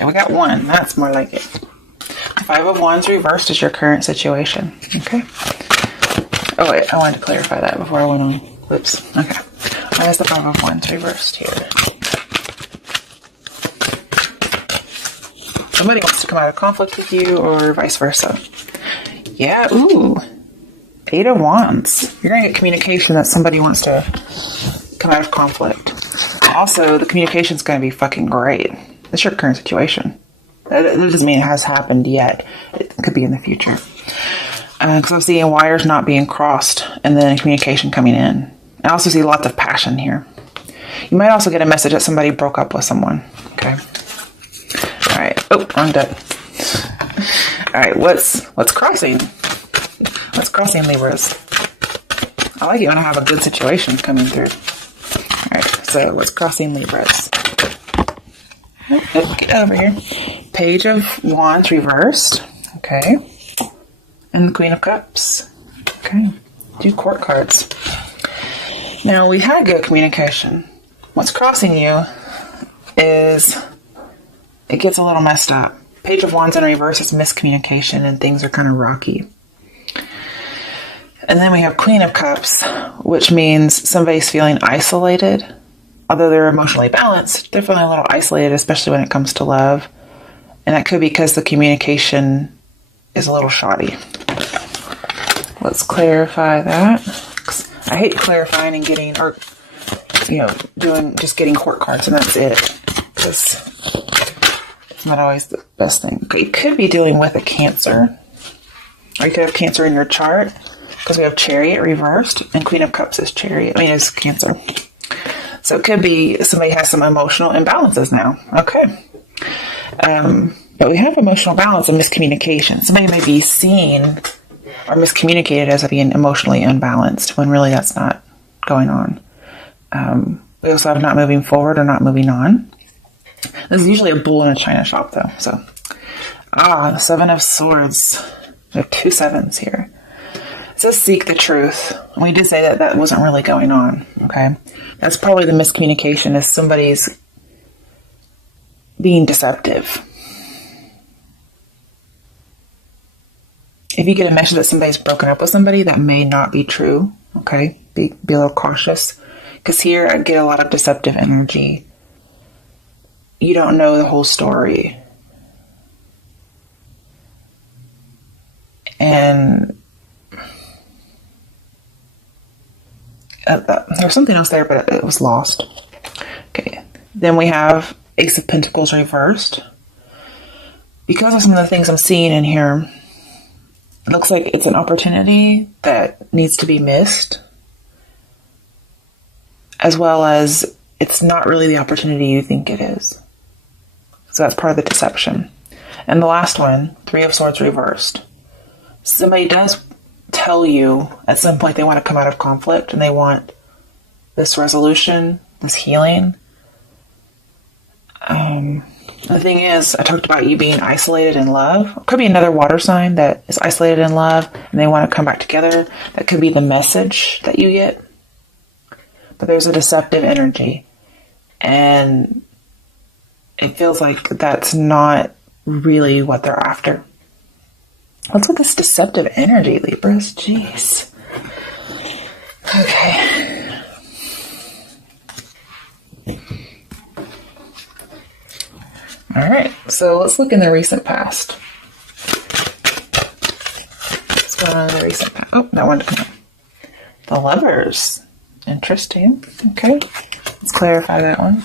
Okay, we got 1. That's more like it. 5 of Wands reversed is your current situation. Okay. Oh, wait. I wanted to clarify that before I went on. Whoops. Okay. Why is the 5 of Wands reversed here? Somebody wants to come out of conflict with you or vice versa. Yeah. Ooh. 8 of Wands. You're going to get communication that somebody wants to come out of conflict. Also, the communication is going to be fucking great. That's your current situation. That doesn't mean it has happened yet. It could be in the future. Because I'm seeing wires not being crossed and then communication coming in. I also see lots of passion here. You might also get a message that somebody broke up with someone. Okay. All right. Oh, wrong deck. All right. What's crossing? What's crossing, Libras? I like it when I have a good situation coming through. All right. So what's crossing, Libras? Oh, get over here. Page of Wands reversed. Okay. And the Queen of Cups. Okay. 2 court cards. Now, we had good communication. What's crossing you is it gets a little messed up. Page of Wands in reverse is miscommunication and things are kind of rocky. And then we have Queen of Cups, which means somebody's feeling isolated. Although they're emotionally balanced, they're feeling a little isolated, especially when it comes to love. And that could be because the communication is a little shoddy. Let's clarify that. I hate clarifying and getting, or, just getting court cards and that's it. Because it's not always the best thing. Okay, you could be dealing with a Cancer. Or you could have Cancer in your chart. Because we have Chariot reversed. And Queen of Cups is Chariot. Is Cancer. So it could be somebody has some emotional imbalances now. Okay. But we have emotional balance and miscommunication. Somebody may be seen or miscommunicated as being emotionally unbalanced when really that's not going on. We also have not moving forward or not moving on. This is usually a bull in a china shop though. So, the 7 of Swords. We have 2 7s here. It says seek the truth. And we did say that wasn't really going on. Okay. That's probably the miscommunication is somebody's being deceptive. If you get a message that somebody's broken up with somebody, that may not be true. Okay. Be a little cautious. Because here I get a lot of deceptive energy. You don't know the whole story. And there's something else there, but it was lost. Okay. Then we have Ace of Pentacles reversed. Because of some of the things I'm seeing in here, it looks like it's an opportunity that needs to be missed. As well as it's not really the opportunity you think it is. So that's part of the deception. And the last one, 3 of Swords reversed. Somebody does tell you at some point they want to come out of conflict and they want this resolution, this healing. The thing is, I talked about you being isolated in love. It could be another water sign that is isolated in love and they want to come back together. That could be the message that you get. But there's a deceptive energy. And it feels like that's not really what they're after. What's with this deceptive energy, Libras? Jeez. Okay. All right. So let's look in the recent past. What's going on in the recent past? Oh, that one. The Lovers. Interesting. Okay. Let's clarify that one.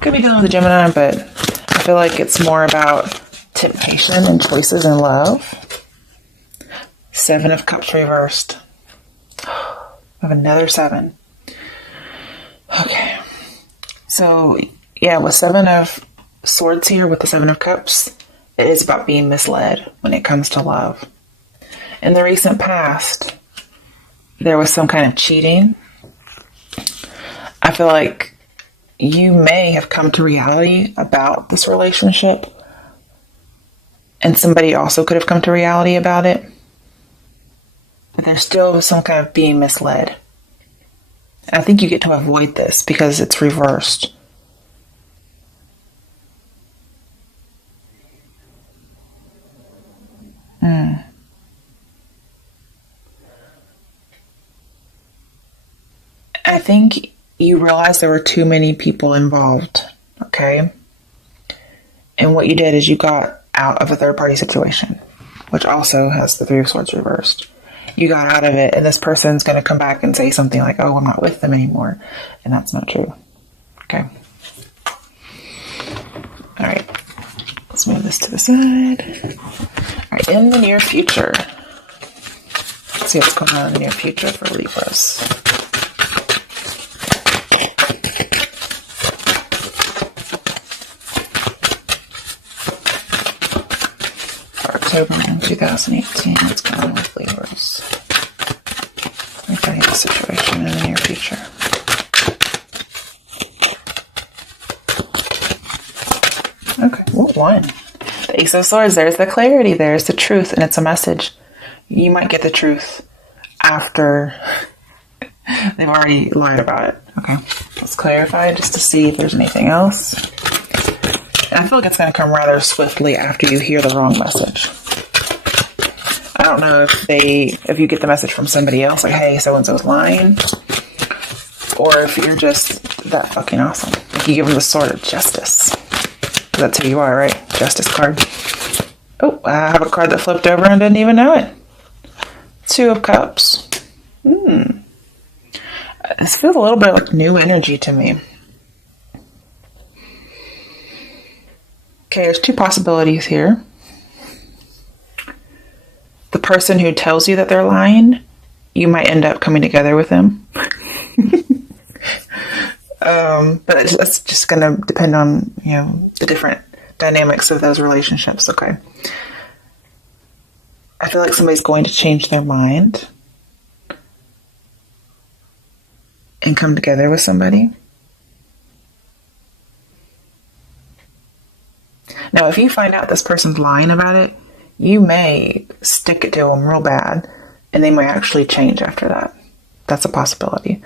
Could be dealing with a Gemini, but I feel like it's more about temptation and choices in love. 7 of Cups reversed. I have another 7. Okay. So, yeah, with 7 of Swords here, with the 7 of Cups, it is about being misled when it comes to love. In the recent past, there was some kind of cheating. I feel like you may have come to reality about this relationship, and somebody also could have come to reality about it. But there's still some kind of being misled. And I think you get to avoid this because it's reversed. think you realized there were too many people involved, okay? And what you did is you got out of a third-party situation, which also has the Three of Swords reversed. You got out of it, and this person's going to come back and say something like, oh, I'm not with them anymore. And that's not true. Okay. All right. Let's move this to the side. All right. In the near future. Let's see what's going on in the near future for Libras. For October 2018, what's going on with Libras? Let me tell you the situation in the near future. Okay, well, one. The Ace of Swords, there's the clarity, there's the truth, and it's a message. You might get the truth after they've already lied about it. Okay, let's clarify just to see if there's anything else. And I feel like it's going to come rather swiftly after you hear the wrong message. I don't know if you get the message from somebody else, like, hey, so-and-so's lying, or if you're just that fucking awesome. Like you give them the Sword of Justice. That's who you are, right? Justice card. Oh, I have a card that flipped over and didn't even know it. Two of Cups. This feels a little bit like new energy to me. Okay, there's two possibilities here. The person who tells you that they're lying, you might end up coming together with them. But it's just going to depend on, the different dynamics of those relationships. Okay. I feel like somebody's going to change their mind and come together with somebody. Now, if you find out this person's lying about it, you may stick it to them real bad, and they might actually change after that. That's a possibility.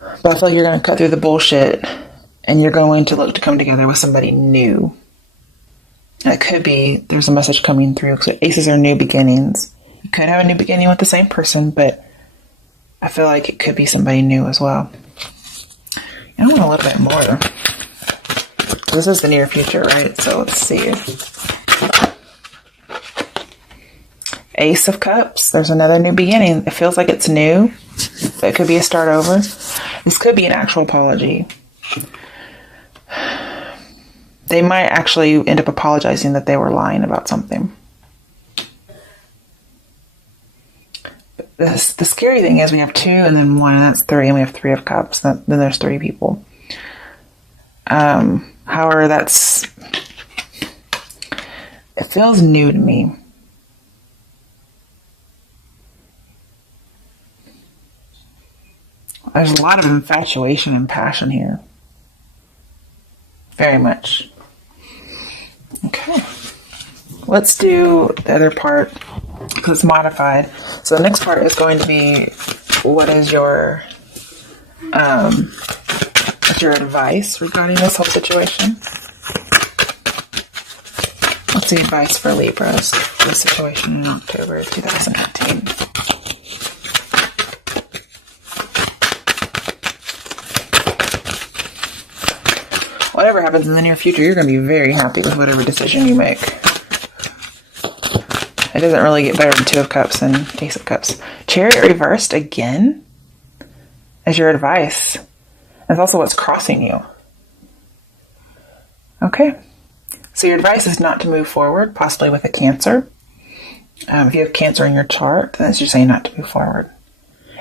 But I feel like you're going to cut through the bullshit, and you're going to look to come together with somebody new. It could be there's a message coming through, because aces are new beginnings. You could have a new beginning with the same person, but I feel like it could be somebody new as well. I want a little bit more. This is the near future, right? So let's see. Ace of Cups. There's another new beginning. It feels like it's new, but it could be a start over. This could be an actual apology. They might actually end up apologizing that they were lying about something. The scary thing is we have two and then one, and that's three, and we have Three of Cups. Then there's three people. However, it feels new to me. There's a lot of infatuation and passion here. Very much. Okay. Let's do the other part, because it's modified. So the next part is going to be, what is your advice regarding this whole situation? What's the advice for Libras for the situation in October 2018? Whatever happens in the near future, you're going to be very happy with whatever decision you make. It doesn't really get better than Two of Cups and Ace of Cups. Chariot reversed again as your advice. That's also what's crossing you. Okay. So your advice is not to move forward, possibly with a Cancer. If you have Cancer in your chart, then it's just saying not to move forward.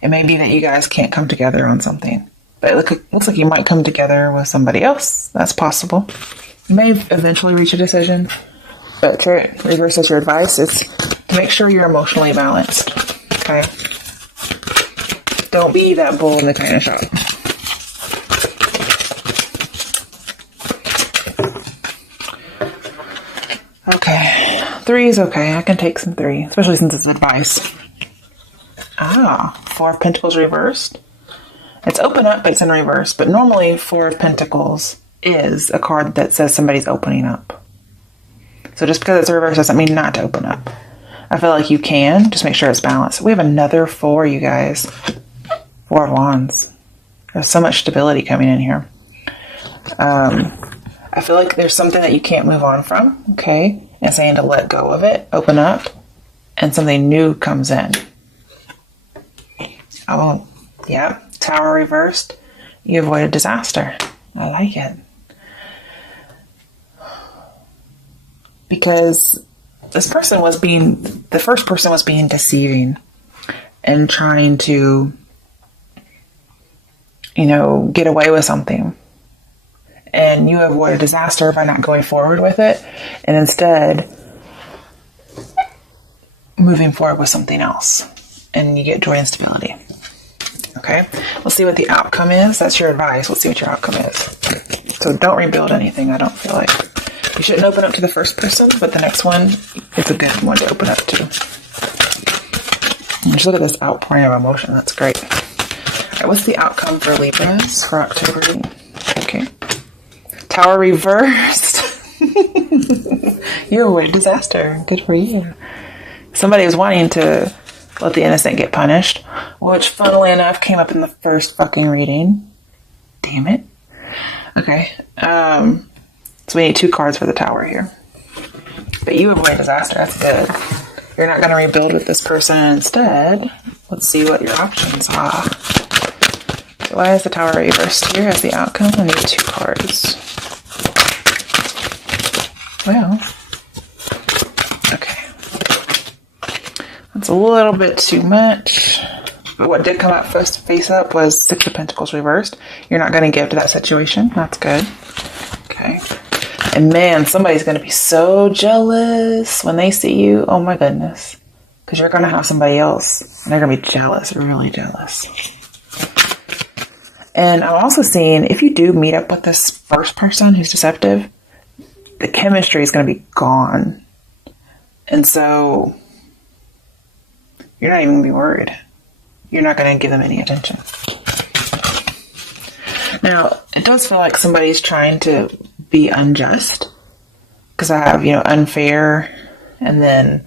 It may be that you guys can't come together on something. But it looks like you might come together with somebody else. That's possible. You may eventually reach a decision. But Chariot reverse as your advice is to make sure you're emotionally balanced. Okay? Don't be that bull in the china shop. Okay. 3 is okay. I can take some 3, especially since it's advice. Four of Pentacles reversed. It's open up, but it's in reverse. But normally, Four of Pentacles is a card that says somebody's opening up. So just because it's reversed doesn't mean not to open up. I feel like you can. Just make sure it's balanced. We have another 4, you guys. Four of Wands. There's so much stability coming in here. I feel like there's something that you can't move on from, okay? And saying to let go of it, open up, and something new comes in. Oh, yeah. Tower reversed. You avoided disaster. I like it. Because this person was the first person was being deceiving and trying to, get away with something. And you avoid a disaster by not going forward with it, and instead moving forward with something else. And you get joy and stability. Okay? We'll see what the outcome is. That's your advice. We'll see what your outcome is. So don't rebuild anything, I don't feel like. You shouldn't open up to the first person, but the next one is a good one to open up to. Just look at this outpouring of emotion. That's great. All right, what's the outcome for Libras for October? Okay. Tower reversed. You're a weird disaster. Good for you. Somebody was wanting to let the innocent get punished, which funnily enough came up in the first fucking reading. Damn it. Okay. So we need 2 cards for the Tower here. But you avoid disaster. That's good. You're not going to rebuild with this person. Instead, let's see what your options are. So why is the Tower reversed here as the outcome? I need 2 cards. Well, okay. That's a little bit too much. But what did come out first face up was 6 of Pentacles reversed. You're not going to give to that situation. That's good. Okay. And man, somebody's going to be so jealous when they see you. Oh my goodness. Because you're going to have somebody else. And they're going to be jealous. Really jealous. And I'm also seeing, if you do meet up with this first person who's deceptive, the chemistry is going to be gone. And so you're not even going to be worried. You're not going to give them any attention. Now, it does feel like somebody's trying to be unjust. Because I have, unfair and then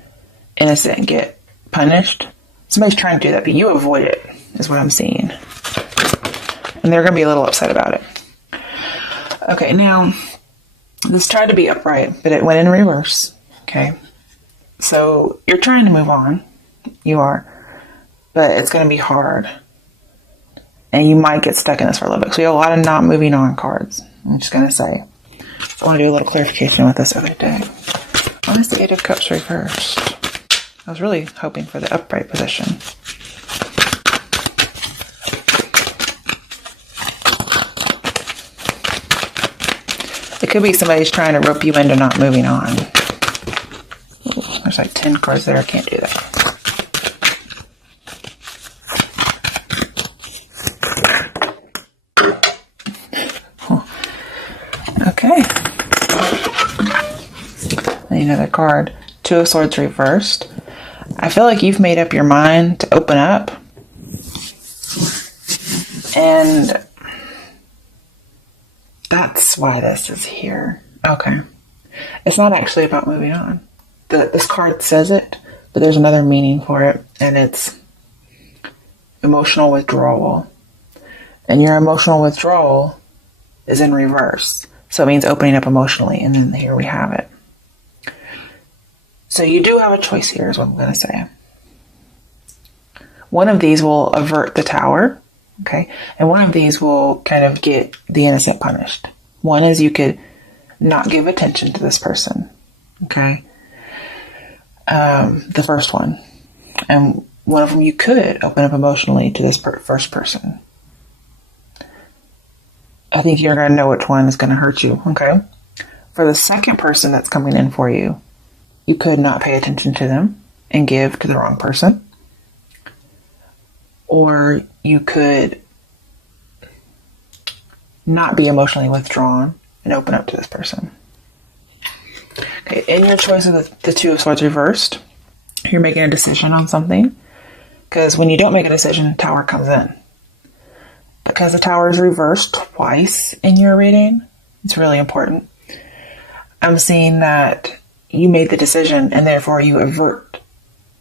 innocent get punished. Somebody's trying to do that, but you avoid it, is what I'm seeing. And they're going to be a little upset about it. Okay, now, this tried to be upright, but it went in reverse. Okay. So, you're trying to move on. You are. But it's going to be hard. And you might get stuck in this for a little bit. So, you have a lot of not moving on cards. I'm just going to say. I want to do a little clarification with this other day. Why is the 8 of Cups reversed? I was really hoping for the upright position. It could be somebody's trying to rope you into not moving on. Ooh, there's like 10 cards there. I can't do that. Okay. Another card. 2 of Swords reversed. I feel like you've made up your mind to open up. And that's why this is here. Okay. It's not actually about moving on. This card says it, but there's another meaning for it, and it's emotional withdrawal. And your emotional withdrawal is in reverse. So it means opening up emotionally, and then here we have it. So you do have a choice here, is what I'm going to say. One of these will avert the Tower, okay? And one of these will kind of get the innocent punished. One is you could not give attention to this person, okay? The first one. And one of them you could open up emotionally to this first person. I think you're going to know which one is going to hurt you, okay? For the second person that's coming in for you, you could not pay attention to them and give to the wrong person. Or you could not be emotionally withdrawn and open up to this person. Okay, in your choice of the 2 of Swords reversed, you're making a decision on something. Because when you don't make a decision, Tower comes in. Because the Tower is reversed twice in your reading, it's really important. I'm seeing that you made the decision and therefore you avert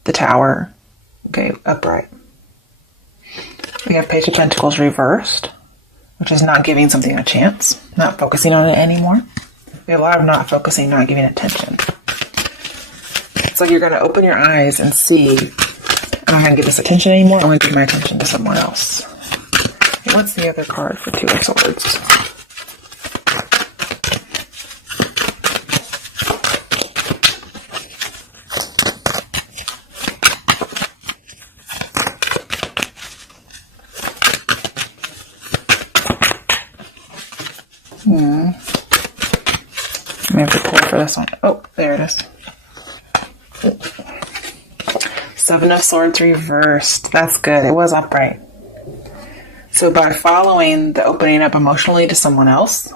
the Tower, okay, upright. We have Page of Pentacles reversed, which is not giving something a chance, not focusing on it anymore. We have a lot of not focusing, not giving attention. It's like you're going to open your eyes and see, I'm not going to give this attention anymore. I'm going to give my attention to someone else. Okay, what's the other card for Two of Swords? I have to pull for this one. Oh, there it is. Seven of Swords reversed. That's good. It was upright. So by following the opening up emotionally to someone else,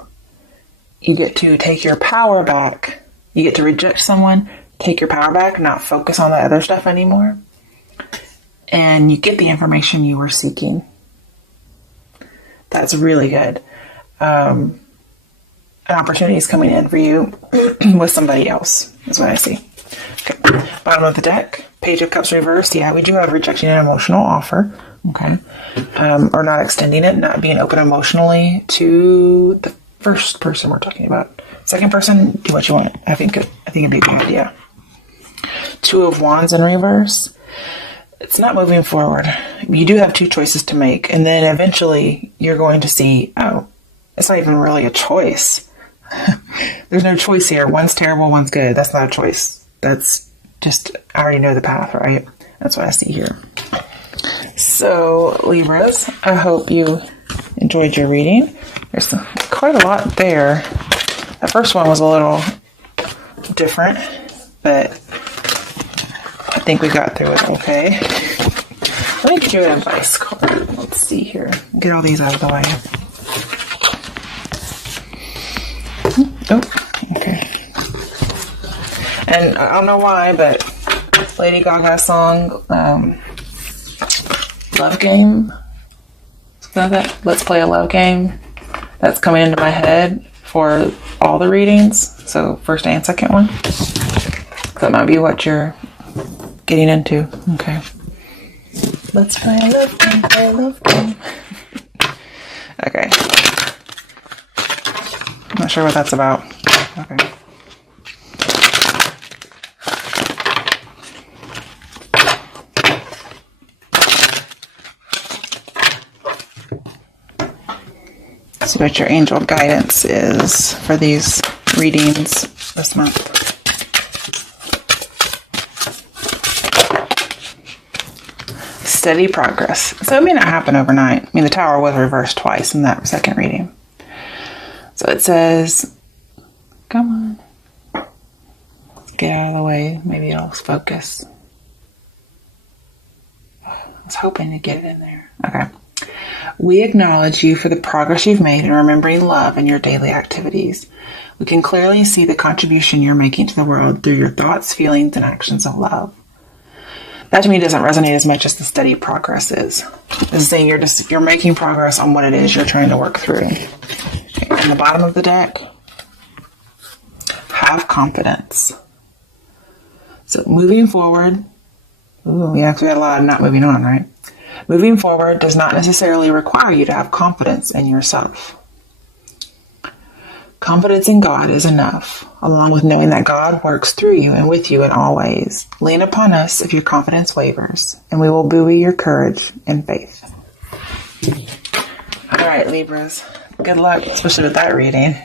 you get to take your power back. You get to reject someone, take your power back, not focus on the other stuff anymore. And you get the information you were seeking. That's really good. An opportunity is coming in for you with somebody else, is what I see. Okay. Bottom of the deck, Page of Cups reversed. Yeah, we do have rejecting an emotional offer. Okay. Or not extending it, not being open emotionally to the first person we're talking about. Second person, do what you want. I think it'd be a good idea. Two of Wands in reverse. It's not moving forward. You do have two choices to make, and then eventually you're going to see, oh, it's not even really a choice. There's no choice here. One's terrible, one's good. That's not a choice. That's just, I already know the path, right? That's what I see here. So, Libras, I hope you enjoyed your reading. There's quite a lot there. The first one was a little different, but I think we got through it okay. Let me do an advice card. Let's see here. Get all these out of the way. Oh, okay. And I don't know why, but Lady Gaga's song, Love Game, something like that. Let's Play a Love Game. That's coming into my head for all the readings. So first and second one. That might be what you're getting into. Okay. Let's play a love game, play a love game. Okay. Not sure what that's about. Okay. See what your angel guidance is for these readings this month. Steady progress. So it may not happen overnight. I mean, the Tower was reversed twice in that second reading. So it says, come on. Let's get out of the way. Maybe I'll focus. I was hoping to get it in there. Okay. We acknowledge you for the progress you've made in remembering love in your daily activities. We can clearly see the contribution you're making to the world through your thoughts, feelings, and actions of love. That to me doesn't resonate as much as the steady progress is. This is saying you're making progress on what it is you're trying to work through. Okay, on the bottom of the deck, have confidence. So moving forward, we had a lot of not moving on, right? Moving forward does not necessarily require you to have confidence in yourself. Confidence in God is enough, along with knowing that God works through you and with you in all ways. Lean upon us if your confidence wavers, and we will buoy your courage and faith. All right, Libras. Good luck, especially with that reading.